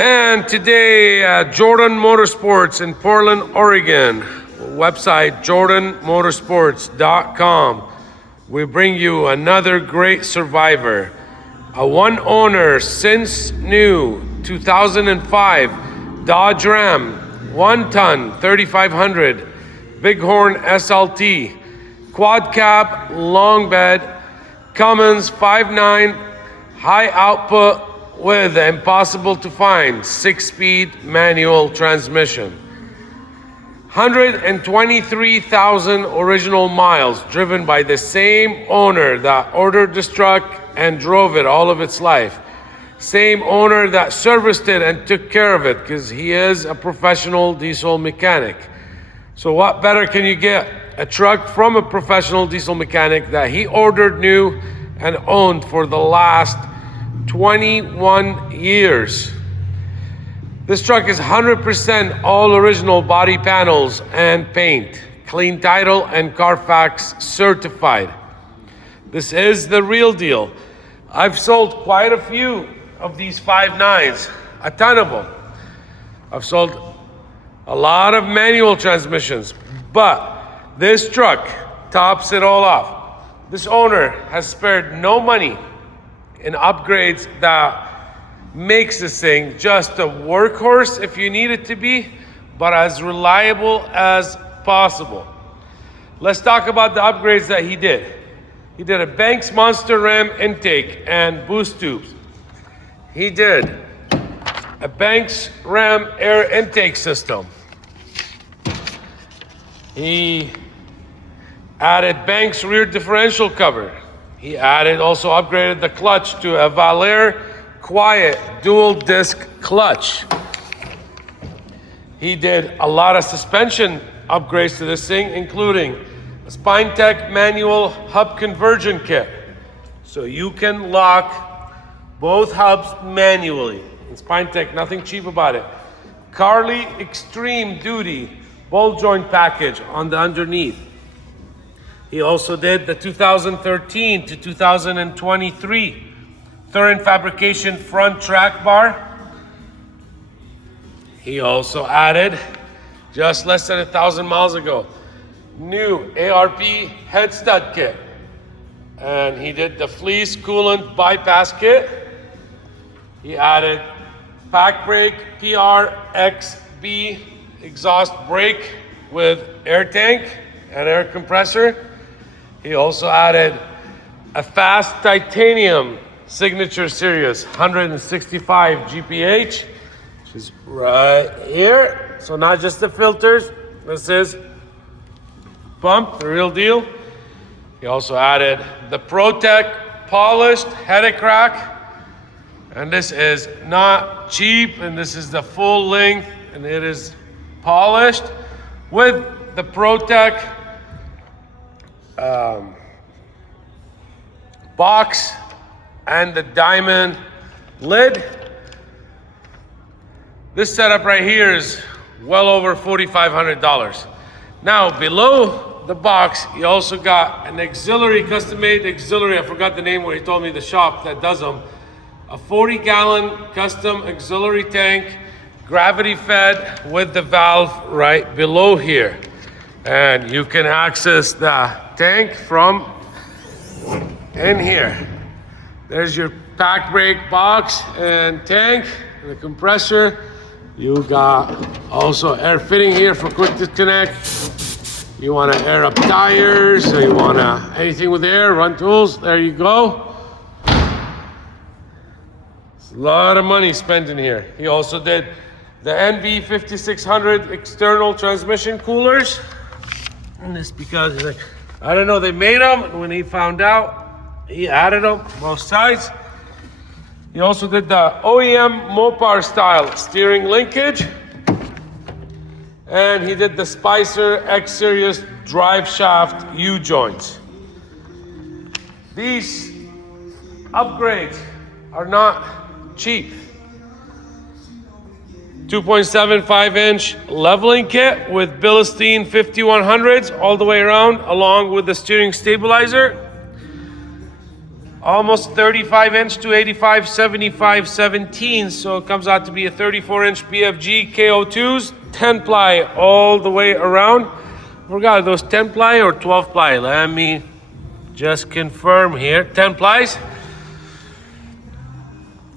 And today at Jordan Motorsports in Portland, Oregon, website jordanmotorsports.com, we bring you another great survivor, a one owner since new 2005 Dodge Ram 1 ton 3500 Bighorn SLT quad cab long bed Cummins 5.9 high output with impossible to find 6-speed manual transmission. 123,000 original miles driven by the same owner that ordered this truck and drove it all of its life. Same owner that serviced it and took care of it, because he is a professional diesel mechanic. So what better can you get? A truck from a professional diesel mechanic that he ordered new and owned for the last 21 years. This truck is 100% all original body panels and paint, clean title and Carfax certified. This is the real deal. I've sold quite a few of these 5.9s, a ton of them. I've sold a lot of manual transmissions, but this truck tops it all off. This owner has spared no money in upgrades that makes this thing just a workhorse if you need it to be, but as reliable as possible. Let's talk about the upgrades that he did. He did a Banks Monster Ram intake and boost tubes. He did a Banks Ram air intake system. He added Banks rear differential cover. He also upgraded the clutch to a VALAIR quiet dual disc clutch. He did a lot of suspension upgrades to this thing, including a SPYNTEC manual hub conversion kit. So you can lock both hubs manually. In SPYNTEC, nothing cheap about it. CARLI Extreme Duty ball joint package on the underneath. He also did the 2013 to 2023 THUREN fabrication front track bar. He also added, just less than 1,000 miles ago, new ARP head stud kit. And he did the FLEECE coolant bypass kit. He added PacBRAKE PRXB exhaust brake with air tank and air compressor. He also added a FASS titanium signature series 165 GPH, which is right here. So not just the filters, this is pump, the real deal. He also added the PROTECH polished headache rack, and this is not cheap, and this is the full length, and it is polished with the PROTECH box and the diamond lid. This setup right here is well over $4,500. Now below the box, you also got an auxiliary, custom-made auxiliary. I forgot the name where he told me the shop that does them. A 40-gallon custom auxiliary tank, gravity fed with the valve right below here. And you can access the tank from in here. There's your PacBRAKE box and tank, and the compressor. You got also air fitting here for quick disconnect. You want to air up tires, so you want to anything with air, run tools, there you go. It's a lot of money spent in here. He also did the NV5600 external transmission coolers. And it's because he's like, I don't know, they made them, and when he found out, he added them both sides. He also did the OEM MOPAR style steering linkage. And he did the Spicer X Series drive shaft U-joints. These upgrades are not cheap. 2.75-inch leveling kit with Bilstein 5100s all the way around, along with the steering stabilizer. almost 35-inch to 85/75/17, so it comes out to be a 34-inch BFG KO2s, 10-ply all the way around. I forgot those 10-ply or 12-ply. Let me just confirm here. 10 plies.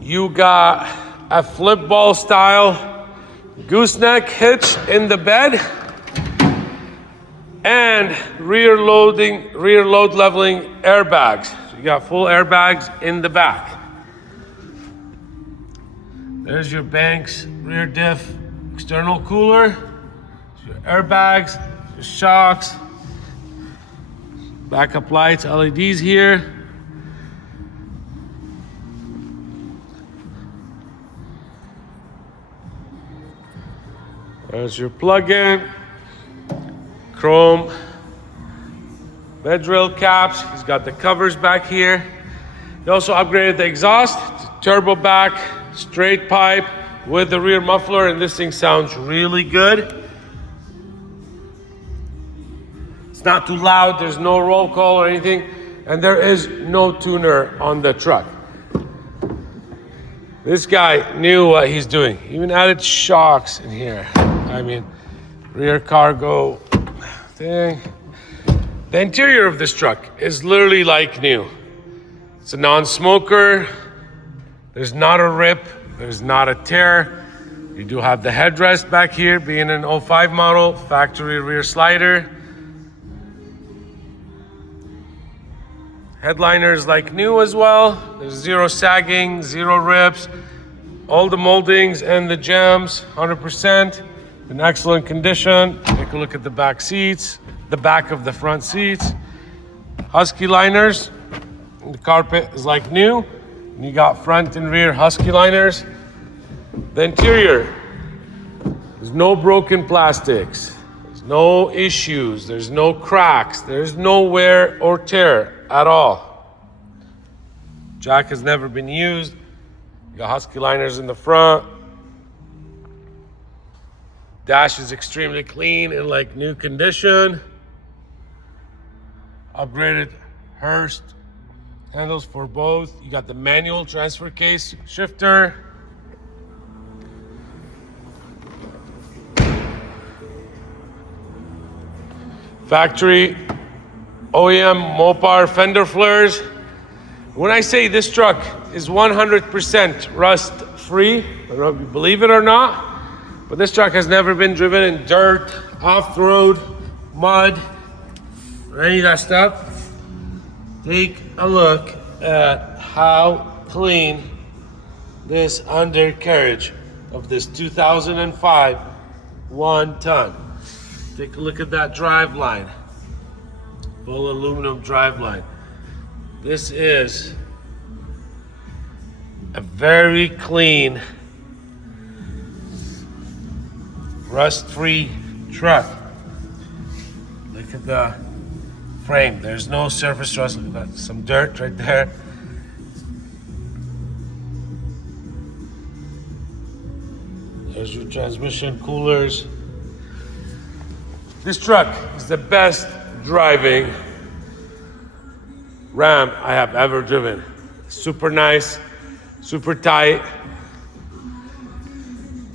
You got a flip ball style gooseneck hitch in the bed and rear load leveling airbags. So you got full airbags in the back. There's your Banks rear diff external cooler, your airbags, your shocks, backup lights, LEDs here. There's your plug-in, chrome bed rail caps. He's got the covers back here. He also upgraded the exhaust, turbo back, straight pipe with the rear muffler, and this thing sounds really good. It's not too loud, there's no roll call or anything, and there is no tuner on the truck. This guy knew what he's doing. He even added shocks in here. I mean, rear cargo thing. The interior of this truck is literally like new. It's a non-smoker. There's not a rip. There's not a tear. You do have the headrest back here, being an 05 model, factory rear slider. Headliners like new as well. There's zero sagging, zero rips. All the moldings and the jambs, 100%. In excellent condition. Take a look at the back seats, the back of the front seats. Husky liners. The carpet is like new. And you got front and rear Husky liners. The interior, there's no broken plastics. There's no issues. There's no cracks. There's no wear or tear at all. Jack has never been used. You got Husky liners in the front. Dash is extremely clean in like new condition. Upgraded Hurst handles for both. You got the manual transfer case shifter. Factory OEM MOPAR fender flares. When I say this truck is 100% rust free, I don't know if you believe it or not, but this truck has never been driven in dirt, off-road, mud, or any of that stuff. Take a look at how clean this undercarriage of this 2005 1-ton. Take a look at that drive line. Full aluminum drive line. This is a very clean, rust-free truck. Look at the frame. There's no surface rust. Look at that. Some dirt right there. There's your transmission coolers. This truck is the best driving Ram I have ever driven. Super nice, super tight.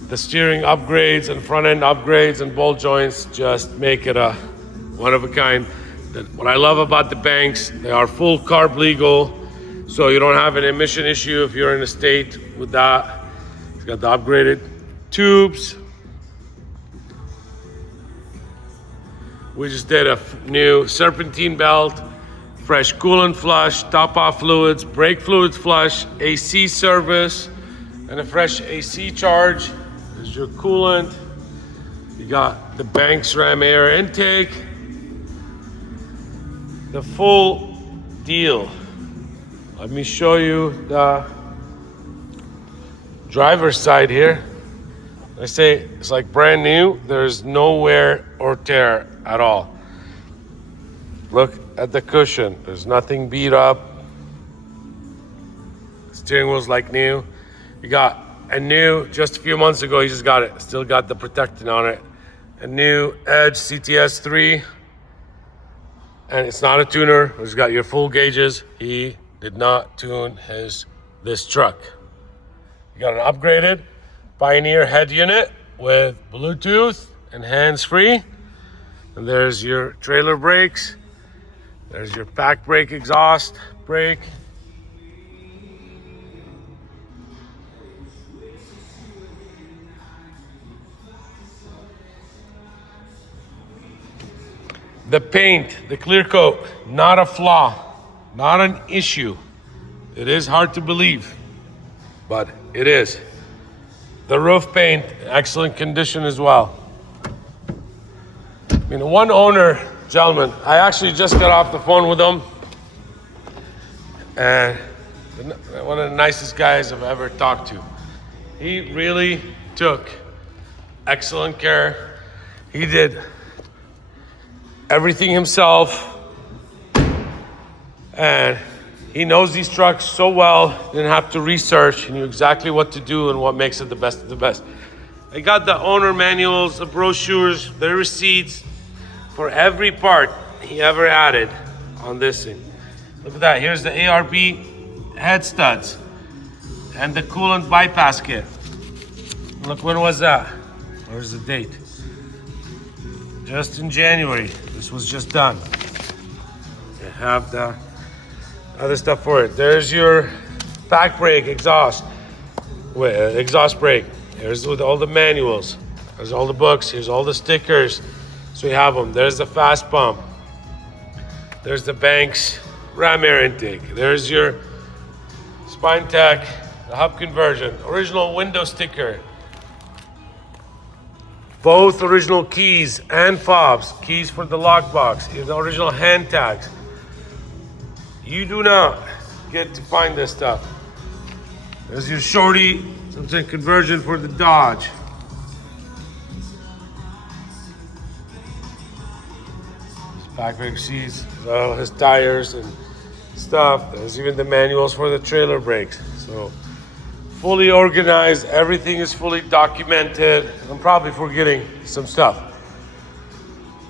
The steering upgrades and front end upgrades and ball joints just make it a one of a kind. What I love about the Banks, they are full carb legal, so you don't have an emission issue if you're in a state with that. It's got the upgraded tubes. We just did a new serpentine belt, fresh coolant flush, top off fluids, brake fluids flush, AC service, and a fresh AC charge. There's your coolant. You got the Banks Ram air intake. The full deal. Let me show you the driver's side here. I say it's like brand new. There's no wear or tear at all. Look at the cushion. There's nothing beat up. Steering wheel's like new. You got a new, just a few months ago, you just got it. Still got the protecting on it. A new Edge CTS 3. And it's not a tuner. It's got your full gauges. He did not tune this truck. You got an upgraded Pioneer head unit with Bluetooth and hands-free. And there's your trailer brakes. There's your PacBRAKE exhaust brake. The paint, the clear coat, not a flaw, not an issue. It is hard to believe, but it is. The roof paint, excellent condition as well. I mean, one owner, gentlemen, I actually just got off the phone with him, and one of the nicest guys I've ever talked to. He really took excellent care. He did everything himself, and he knows these trucks so well. Didn't have to research. He knew exactly what to do and what makes it the best of the best. I got the owner manuals, the brochures, the receipts for every part he ever added on this thing. Look at that. Here's the ARP head studs and the coolant bypass kit. Look, when was that? Where's the date? Just in January. This was just done. You have the other stuff for it. There's your PacBRAKE exhaust brake. Here's with all the manuals. There's all the books. Here's all the stickers. So you have them. There's the fast pump. There's the Banks ram air intake. There's your SPYNTEC, the hub conversion, original window sticker. Both original keys and fobs, keys for the lockbox, the original hand tags. You do not get to find this stuff. There's your shorty, something conversion for the Dodge. PacBRAKE seats, all his tires and stuff. There's even the manuals for the trailer brakes. So fully organized, everything is fully documented. I'm probably forgetting some stuff.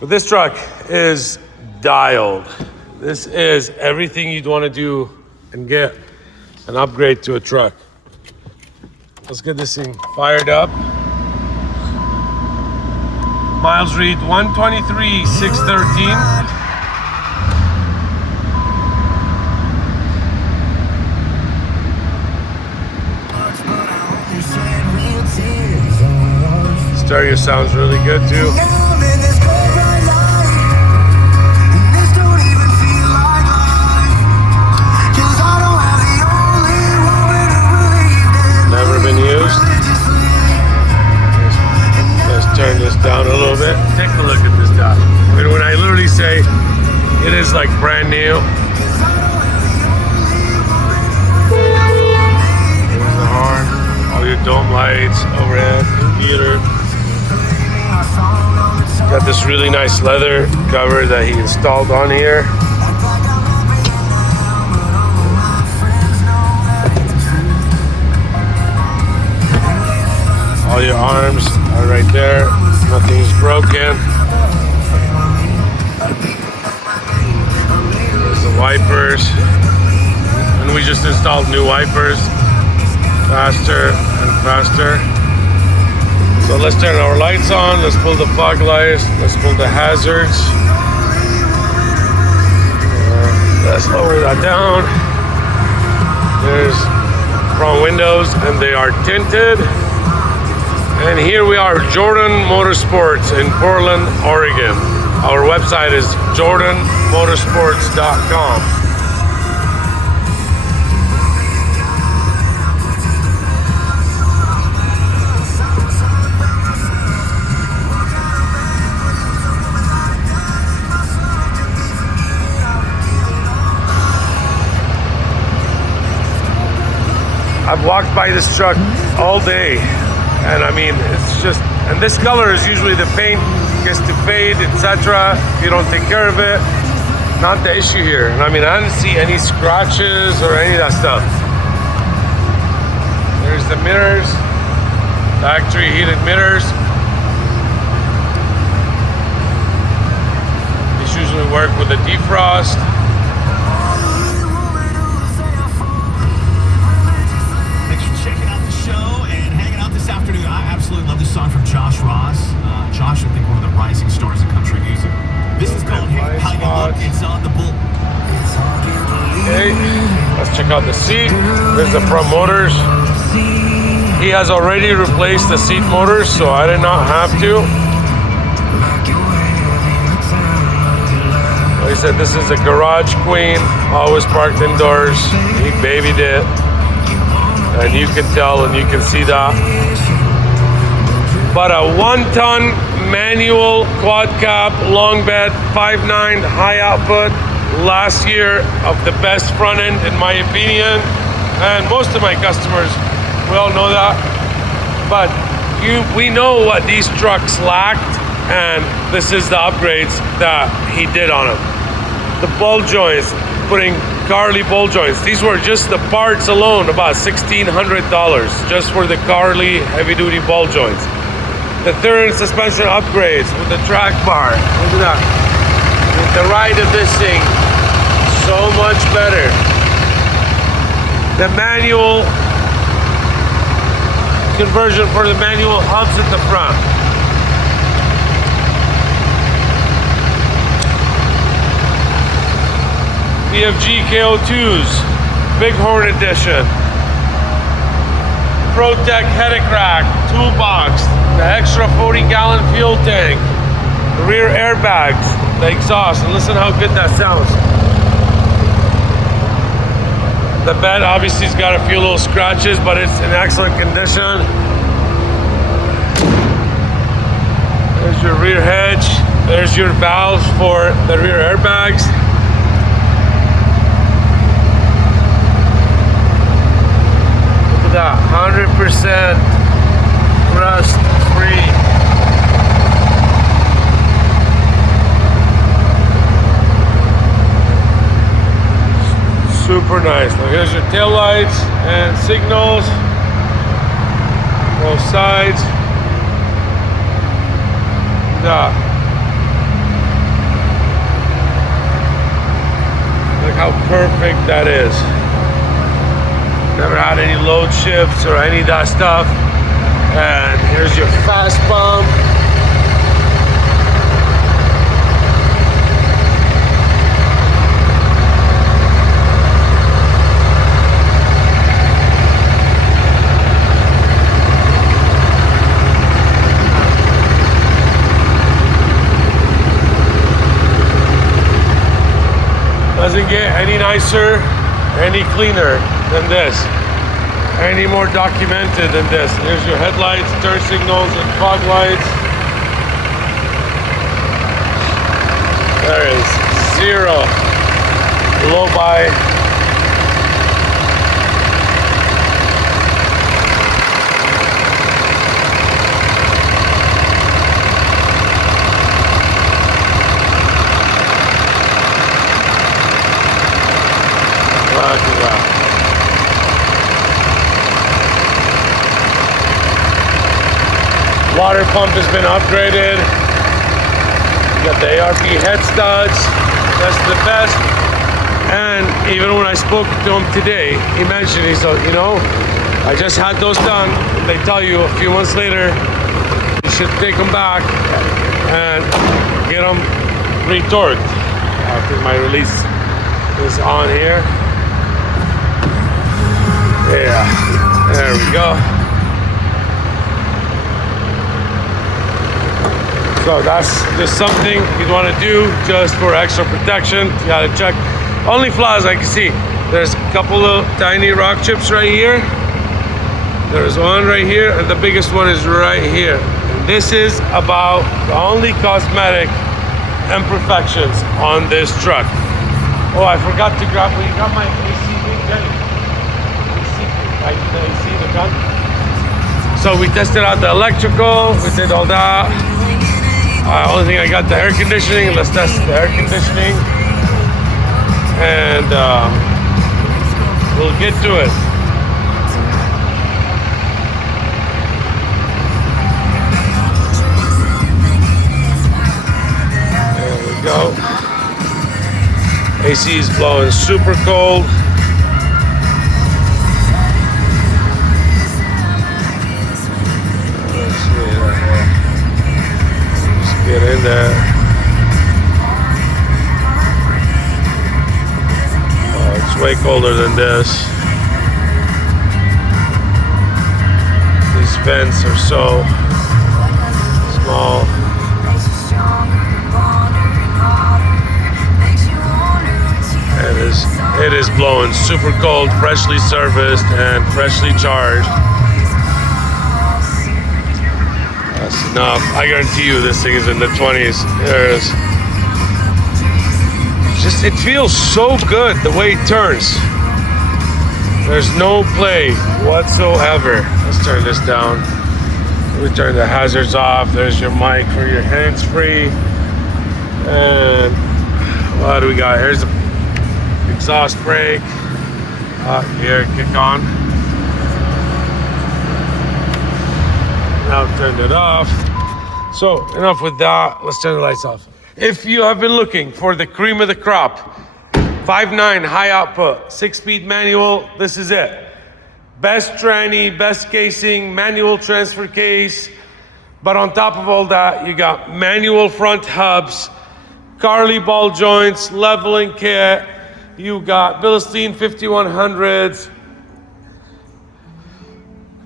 But this truck is dialed. This is everything you'd want to do and get an upgrade to a truck. Let's get this thing fired up. Miles read 123,613. Stereo sounds really good too. Never been used. Let's turn this down a little bit. Take a look at this stuff. I mean, when I literally say it is like brand new. There's the horn, all your dome lights, overhead, computer. Got this really nice leather cover that he installed on here. All your arms are right there. Nothing's broken. There's the wipers. And we just installed new wipers. Faster and faster. So let's turn our lights on. Let's pull the fog lights. Let's pull the hazards. Let's lower that down. There's front windows and they are tinted. And here we are, Jordan Motorsports in Portland, Oregon. Our website is jordanmotorsports.com. I've walked by this truck all day. And I mean, it's just, and this color is usually the paint gets to fade, etc. If you don't take care of it, not the issue here. And I mean, I didn't see any scratches or any of that stuff. There's the mirrors, factory heated mirrors. These usually work with a defrost. out the seat. There's the front motors. He has already replaced the seat motors, so I did not have to. Like I said, this is a garage queen, always parked indoors. He babied it, and you can tell and you can see that. But a 1-ton manual quad cap long bed 5.9 high output, last year of the best front end in my opinion, and most of my customers will know that. But we know what these trucks lacked, and this is the upgrades that he did on them. The ball joints, putting CARLI ball joints. These were just the parts alone, about $1,600 just for the CARLI heavy duty ball joints. The THUREN suspension upgrades with the TRACKBAR. Look at that. With the ride of this thing, so much better. The manual conversion for the manual hubs at the front. BFG KO2s, Bighorn edition. PROTECH headache rack, toolbox, the extra 40-gallon fuel tank, the rear airbags, the exhaust, and listen how good that sounds. The bed obviously has got a few little scratches, but it's in excellent condition. There's your rear hedge. There's your valves for the rear airbags. Look at that, 100% rust free. Super nice. Now here's your tail lights and signals, both sides. Yeah. Look how perfect that is. Never had any load shifts or any of that stuff. And here's your FASS pump. Doesn't get any nicer, any cleaner than this, any more documented than this. Here's your headlights, turn signals, and fog lights. There is zero blow-by. Look at that. Water pump has been upgraded. You got the ARP head studs. That's the best. And even when I spoke to him today, he mentioned, he said, you know, I just had those done. They tell you a few months later, you should take them back and get them retorqued. I think my release is on here. Yeah, there we go. So that's just something you'd want to do just for extra protection. You gotta check. Only flaws I can see. There's a couple of tiny rock chips right here. There's one right here, and the biggest one is right here. And this is about the only cosmetic imperfections on this truck. Oh, I forgot to grab, well, you got my AC link. The AC, the gun. So we tested out the electrical, we did all that. Only thing I got the air conditioning. Let's test the air conditioning, and we'll get to it. There we go. AC is blowing super cold. Get in there. Oh, it's way colder than this. These vents are so small. It is blowing super cold, freshly serviced and freshly charged. That's enough. I guarantee you this thing is in the 20s. It feels so good the way it turns. There's no play whatsoever. Let's turn this down. We turn the hazards off. There's your mic for your hands-free. And what do we got? Here's the exhaust brake. Here, kick on. Now turn it off. So enough with that. Let's turn the lights off. If you have been looking for the cream of the crop, 5.9 high output, 6-speed manual, this is it. Best tranny, best casing, manual transfer case. But on top of all that, you got manual front hubs, CARLI ball joints, leveling kit. You got Bilstein 5100s,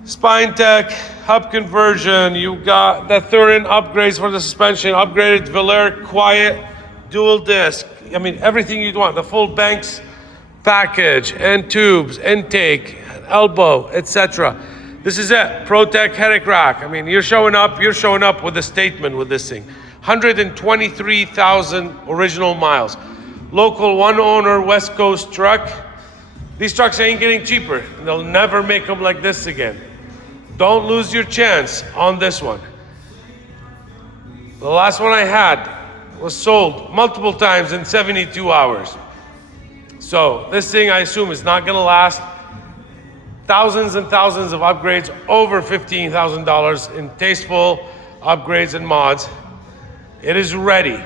SPYNTEC hub conversion. You got the THUREN upgrades for the suspension, upgraded VALAIR quiet dual disc. I mean, everything you'd want. The full Banks package, end tubes, intake, elbow, etc. This is it. PROTECH headache rack. I mean, you're showing up with a statement with this thing. 123,000 original miles. Local one owner West Coast truck. These trucks ain't getting cheaper. They'll never make them like this again. Don't lose your chance on this one. The last one I had was sold multiple times in 72 hours. So this thing, I assume, is not gonna last. Thousands and thousands of upgrades, over $15,000 in tasteful upgrades and mods. It is ready.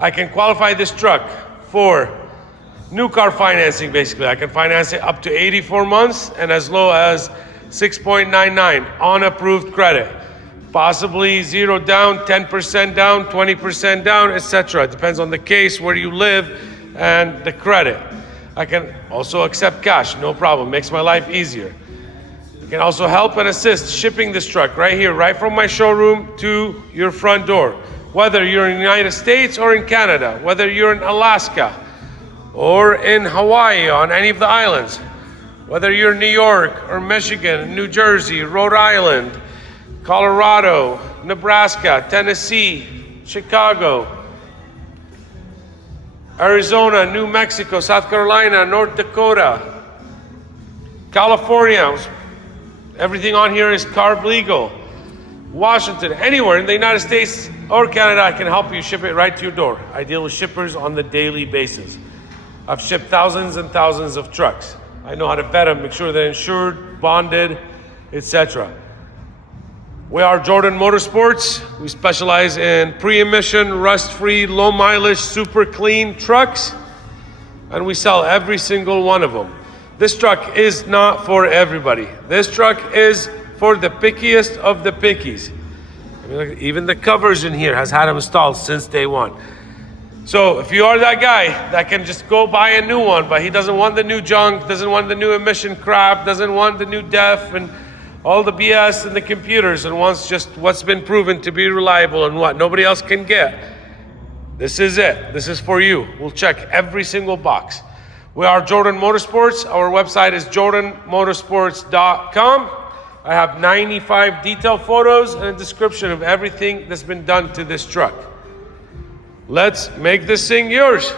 I can qualify this truck for new car financing, basically. I can finance it up to 84 months and as low as 6.99 on approved credit. Possibly 0 down, 10% down, 20% down, etc. It depends on the case, where you live, and the credit. I can also accept cash, no problem. Makes my life easier. I can also help and assist shipping this truck right here, right from my showroom to your front door. Whether you're in the United States or in Canada, whether you're in Alaska or in Hawaii on any of the islands, whether you're in New York or Michigan, New Jersey, Rhode Island, Colorado, Nebraska, Tennessee, Chicago, Arizona, New Mexico, South Carolina, North Dakota, California. Everything on here is carb legal. Washington, anywhere in the United States or Canada, I can help you ship it right to your door. I deal with shippers on the daily basis. I've shipped thousands and thousands of trucks. I know how to vet them, make sure they're insured, bonded, etc. We are Jordan Motorsports. We specialize in pre-emission, rust-free, low-mileage, super clean trucks, and we sell every single one of them. This truck is not for everybody. This truck is for the pickiest of the pickies. I mean, even the covers in here has had them installed since day one. So if you are that guy that can just go buy a new one, but he doesn't want the new junk, doesn't want the new emission crap, doesn't want the new DEF and all the BS and the computers, and wants just what's been proven to be reliable and what nobody else can get, this is it. This is for you. We'll check every single box. We are Jordan Motorsports. Our website is jordanmotorsports.com. I have 95 detailed photos and a description of everything that's been done to this truck. Let's make this thing yours.